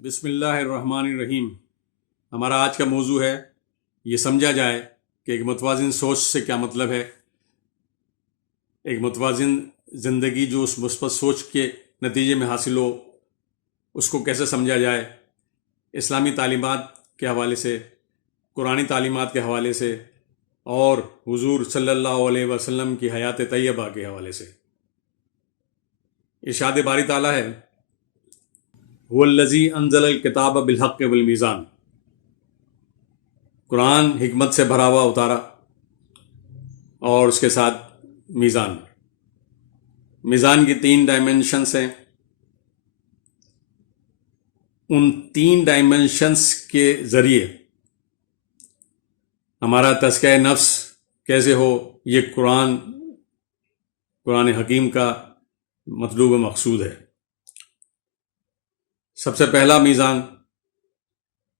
بسم اللہ الرحمن الرحیم۔ ہمارا آج کا موضوع ہے یہ سمجھا جائے کہ ایک متوازن سوچ سے کیا مطلب ہے، ایک متوازن زندگی جو اس مثبت سوچ کے نتیجے میں حاصل ہو اس کو کیسے سمجھا جائے، اسلامی تعلیمات کے حوالے سے، قرآنی تعلیمات کے حوالے سے اور حضور صلی اللہ علیہ وسلم کی حیات طیبہ کے حوالے سے۔ ارشاد باری تعالیٰ ہے هو الذی انزل الکتاب بالحق والمیزان، قرآن حکمت سے بھرا ہوا اتارا اور اس کے ساتھ میزان۔ میزان کی 3 ڈائمنشنس ہیں، ان 3 ڈائمنشنس کے ذریعے ہمارا تزکیہ نفس کیسے ہو، یہ قرآن حکیم کا مطلوب و مقصود ہے۔ سب سے پہلا میزان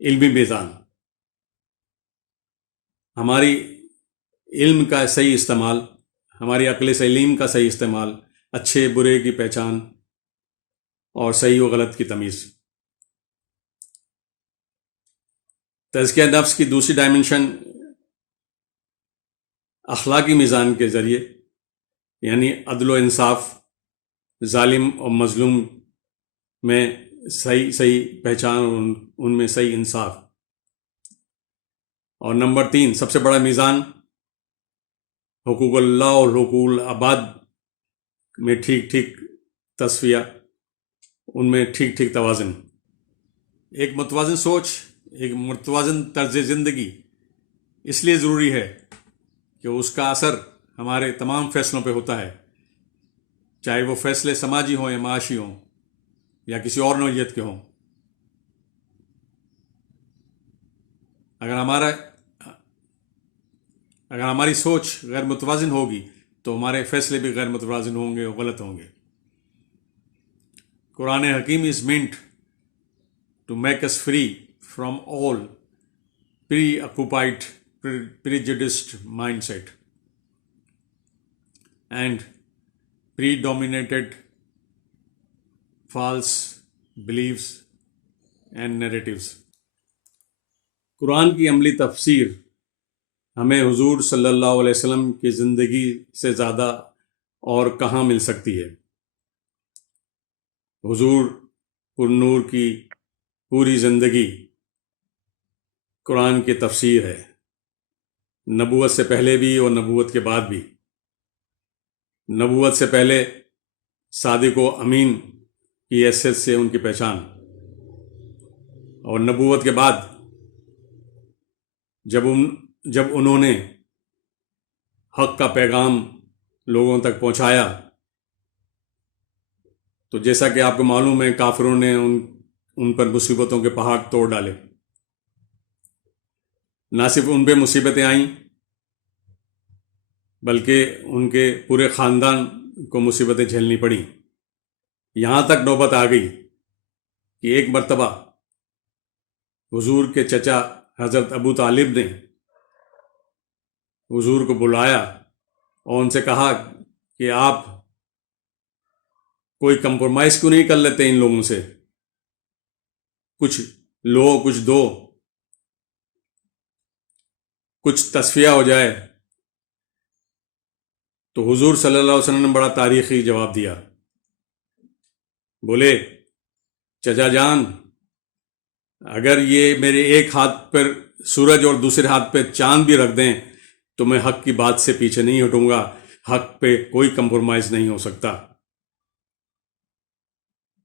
علمی میزان، ہماری علم کا صحیح استعمال، ہماری عقل سلیم کا صحیح استعمال، اچھے برے کی پہچان اور صحیح و غلط کی تمیز۔ تزکیہ نفس کی دوسری ڈائمنشن اخلاقی میزان کے ذریعے، یعنی عدل و انصاف، ظالم اور مظلوم میں صحیح پہچان اور ان میں صحیح انصاف۔ اور نمبر 3 سب سے بڑا میزان حقوق اللہ اور حقوق العباد میں ٹھیک ٹھیک تصفیہ، ان میں ٹھیک ٹھیک توازن۔ ایک متوازن سوچ، ایک متوازن طرز زندگی اس لیے ضروری ہے کہ اس کا اثر ہمارے تمام فیصلوں پہ ہوتا ہے، چاہے وہ فیصلے سماجی ہوں یا معاشی ہوں یا کسی اور نوعیت کے ہوں۔ اگر ہماری سوچ غیر متوازن ہوگی تو ہمارے فیصلے بھی غیر متوازن ہوں گے اور غلط ہوں گے۔ قرآن حکیم is meant to make us free from all preoccupied, prejudiced mindset and predominated false beliefs and narratives۔ قرآن کی عملی تفسیر ہمیں حضور صلی اللہ علیہ وسلم کی زندگی سے زیادہ اور کہاں مل سکتی ہے۔ حضور پر نور کی پوری زندگی قرآن کی تفسیر ہے، نبوت سے پہلے بھی اور نبوت کے بعد بھی۔ نبوت سے پہلے صادق و امین کی حیثیت سے ان کی پہچان، اور نبوت کے بعد جب انہوں نے حق کا پیغام لوگوں تک پہنچایا تو جیسا کہ آپ کو معلوم ہے کافروں نے ان پر مصیبتوں کے پہاڑ توڑ ڈالے۔ نہ صرف ان پہ مصیبتیں آئیں بلکہ ان کے پورے خاندان کو مصیبتیں جھیلنی پڑیں، یہاں تک نوبت آ گئی کہ ایک مرتبہ حضور کے چچا حضرت ابو طالب نے حضور کو بلایا اور ان سے کہا کہ آپ کوئی کمپرومائز کیوں نہیں کر لیتے ان لوگوں سے، کچھ لو کچھ دو، کچھ تصفیہ ہو جائے۔ تو حضور صلی اللہ علیہ وسلم نے بڑا تاریخی جواب دیا، بولے چچا جان، اگر یہ میرے ایک ہاتھ پر سورج اور دوسرے ہاتھ پہ چاند بھی رکھ دیں تو میں حق کی بات سے پیچھے نہیں ہٹوں گا، حق پہ کوئی کمپرومائز نہیں ہو سکتا۔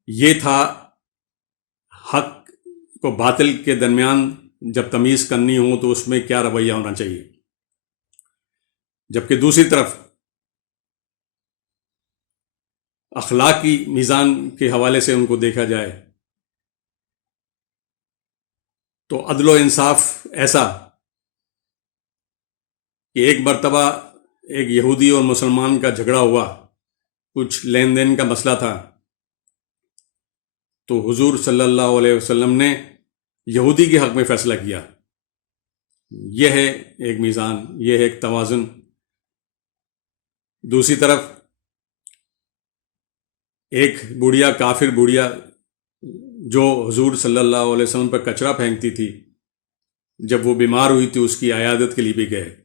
یہ تھا حق کو باطل کے درمیان جب تمیز کرنی ہو تو اس میں کیا رویہ ہونا چاہیے۔ جبکہ دوسری طرف اخلاقی میزان کے حوالے سے ان کو دیکھا جائے تو عدل و انصاف ایسا کہ ایک مرتبہ ایک یہودی اور مسلمان کا جھگڑا ہوا، کچھ لین دین کا مسئلہ تھا، تو حضور صلی اللہ علیہ وسلم نے یہودی کے حق میں فیصلہ کیا۔ یہ ہے ایک میزان، یہ ہے ایک توازن۔ دوسری طرف ایک بوڑھیا، کافر بوڑھیا جو حضور صلی اللہ علیہ وسلم پر کچرا پھینکتی تھی، جب وہ بیمار ہوئی تھی اس کی عیادت کے لیے بھی گئے.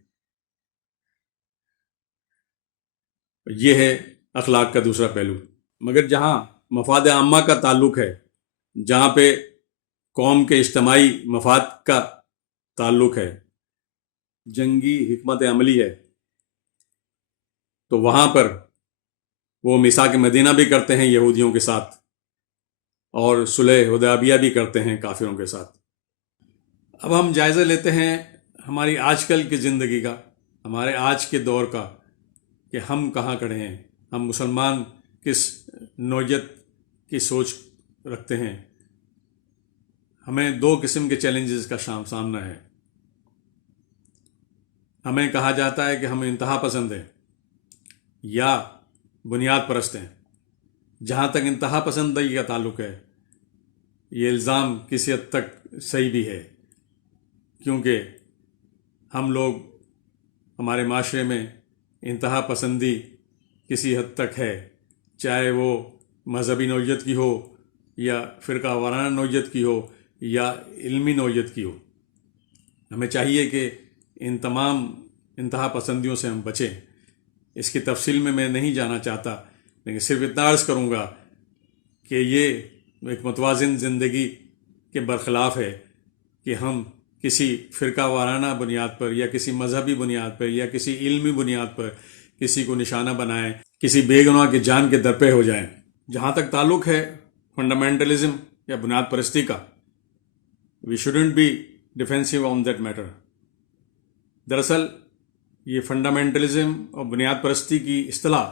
یہ ہے اخلاق کا دوسرا پہلو. مگر جہاں مفاد عامہ کا تعلق ہے، جہاں پہ قوم کے اجتماعی مفاد کا تعلق ہے، جنگی حکمت عملی ہے، تو وہاں پر وہ میثاق مدینہ بھی کرتے ہیں یہودیوں کے ساتھ، اور صلح حدیبیہ بھی کرتے ہیں کافروں کے ساتھ. اب ہم جائزہ لیتے ہیں ہماری آج کل کی زندگی کا، ہمارے آج کے دور کا، کہ ہم کہاں کھڑے ہیں. ہم مسلمان کس نوعیت کی سوچ رکھتے ہیں. ہمیں دو قسم کے چیلنجز کا سامنا ہے. ہمیں کہا جاتا ہے کہ ہم انتہا پسند ہیں یا بنیاد پرست ہیں. جہاں تک انتہا پسندی کا تعلق ہے، یہ الزام کسی حد تک صحیح بھی ہے، کیونکہ ہم لوگ، ہمارے معاشرے میں انتہا پسندی کسی حد تک ہے، چاہے وہ مذہبی نوعیت کی ہو یا فرقہ وارانہ نوعیت کی ہو یا علمی نوعیت کی ہو. ہمیں چاہیے کہ ان تمام انتہا پسندیوں سے ہم بچیں. اس کی تفصیل میں نہیں جانا چاہتا، لیکن صرف اتنا عرض کروں گا کہ یہ ایک متوازن زندگی کے برخلاف ہے کہ ہم کسی فرقہ وارانہ بنیاد پر یا کسی مذہبی بنیاد پر یا کسی علمی بنیاد پر کسی کو نشانہ بنائیں، کسی بے گناہ کی جان کے درپے ہو جائیں. جہاں تک تعلق ہے فنڈامنٹلزم یا بنیاد پرستی کا، we should be defensive on that matter. دراصل یہ فنڈامنٹلزم اور بنیاد پرستی کی اصطلاح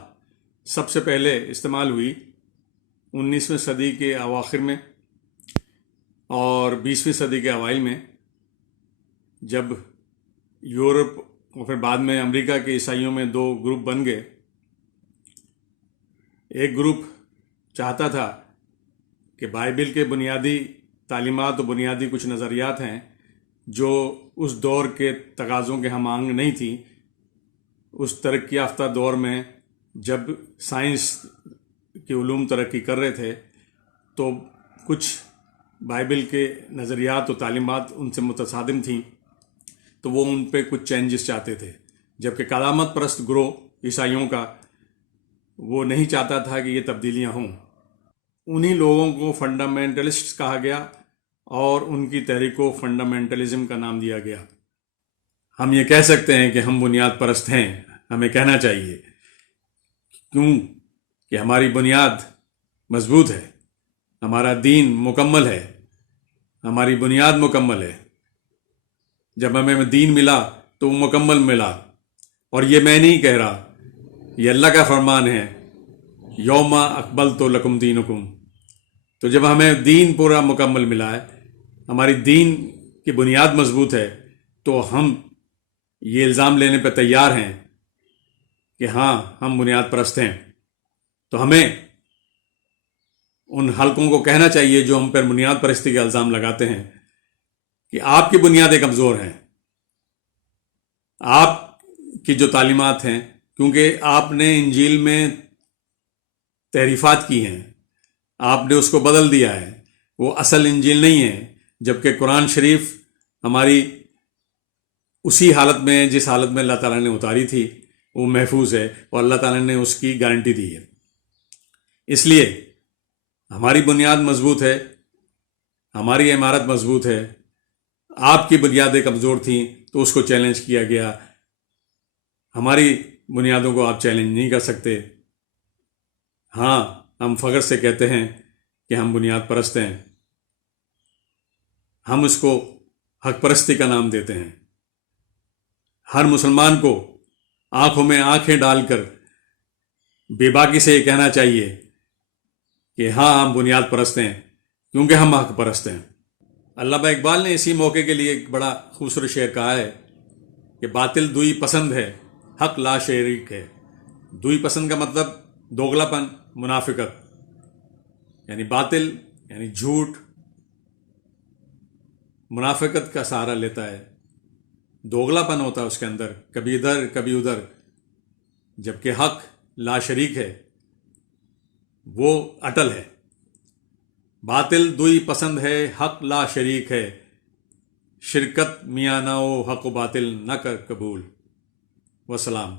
سب سے پہلے استعمال ہوئی 19ویں صدی کے اواخر میں اور 20ویں صدی کے اوائل میں، جب یورپ اور پھر بعد میں امریکہ کے عیسائیوں میں دو گروپ بن گئے. ایک گروپ چاہتا تھا کہ بائبل کے بنیادی تعلیمات و بنیادی کچھ نظریات ہیں جو اس دور کے تقاضوں کے ہم آہنگ نہیں تھیں. اس ترقی یافتہ دور میں جب سائنس کے علوم ترقی کر رہے تھے تو کچھ بائبل کے نظریات و تعلیمات ان سے متصادم تھیں، تو وہ ان پہ کچھ چینجز چاہتے تھے. جبکہ قدامت پرست گروہ عیسائیوں کا وہ نہیں چاہتا تھا کہ یہ تبدیلیاں ہوں. انہی لوگوں کو فنڈامنٹلسٹ کہا گیا اور ان کی تحریک کو فنڈامنٹلزم کا نام دیا گیا. ہم یہ کہہ سکتے ہیں کہ ہم بنیاد پرست ہیں، ہمیں کہنا چاہیے، کیوں کہ ہماری بنیاد مضبوط ہے، ہمارا دین مکمل ہے، ہماری بنیاد مکمل ہے. جب ہمیں دین ملا تو وہ مکمل ملا، اور یہ میں نہیں کہہ رہا، یہ اللہ کا فرمان ہے، یوم اکملت لکم دینکم. تو جب ہمیں دین پورا مکمل ملا ہے، ہماری دین کی بنیاد مضبوط ہے، تو ہم یہ الزام لینے پہ تیار ہیں کہ ہاں ہم بنیاد پرست ہیں. تو ہمیں ان حلقوں کو کہنا چاہیے جو ہم پر بنیاد پرستی کا الزام لگاتے ہیں کہ آپ کی بنیادیں کمزور ہیں. آپ کی جو تعلیمات ہیں، کیونکہ آپ نے انجیل میں تحریفات کی ہیں، آپ نے اس کو بدل دیا ہے، وہ اصل انجیل نہیں ہے. جبکہ قرآن شریف ہماری اسی حالت میں جس حالت میں اللہ تعالیٰ نے اتاری تھی وہ محفوظ ہے، اور اللہ تعالیٰ نے اس کی گارنٹی دی ہے. اس لیے ہماری بنیاد مضبوط ہے، ہماری عمارت مضبوط ہے. آپ کی بنیادیں کمزور تھیں تو اس کو چیلنج کیا گیا. ہماری بنیادوں کو آپ چیلنج نہیں کر سکتے. ہاں ہم فخر سے کہتے ہیں کہ ہم بنیاد پرست ہیں. ہم اس کو حق پرستی کا نام دیتے ہیں. ہر مسلمان کو آنکھوں میں آنکھیں ڈال کر بے باکی سے یہ کہنا چاہیے کہ ہاں ہم بنیاد پرست ہیں، کیونکہ ہم حق پرست ہیں. علامہ اقبال نے اسی موقع کے لیے ایک بڑا خوبصورت شعر کہا ہے کہ باطل دوئی پسند ہے، حق لا شریک ہے. دوئی پسند کا مطلب دوغلا پن، منافقت، یعنی باطل یعنی جھوٹ منافقت کا سہارا لیتا ہے، دوغلا پن ہوتا ہے اس کے اندر، کبھی ادھر کبھی ادھر. جبکہ حق لا شریک ہے، وہ اٹل ہے. باطل دوئی پسند ہے حق لا شریک ہے، شرکت میاں نہ ہو حق و باطل نہ کر قبول. وسلام.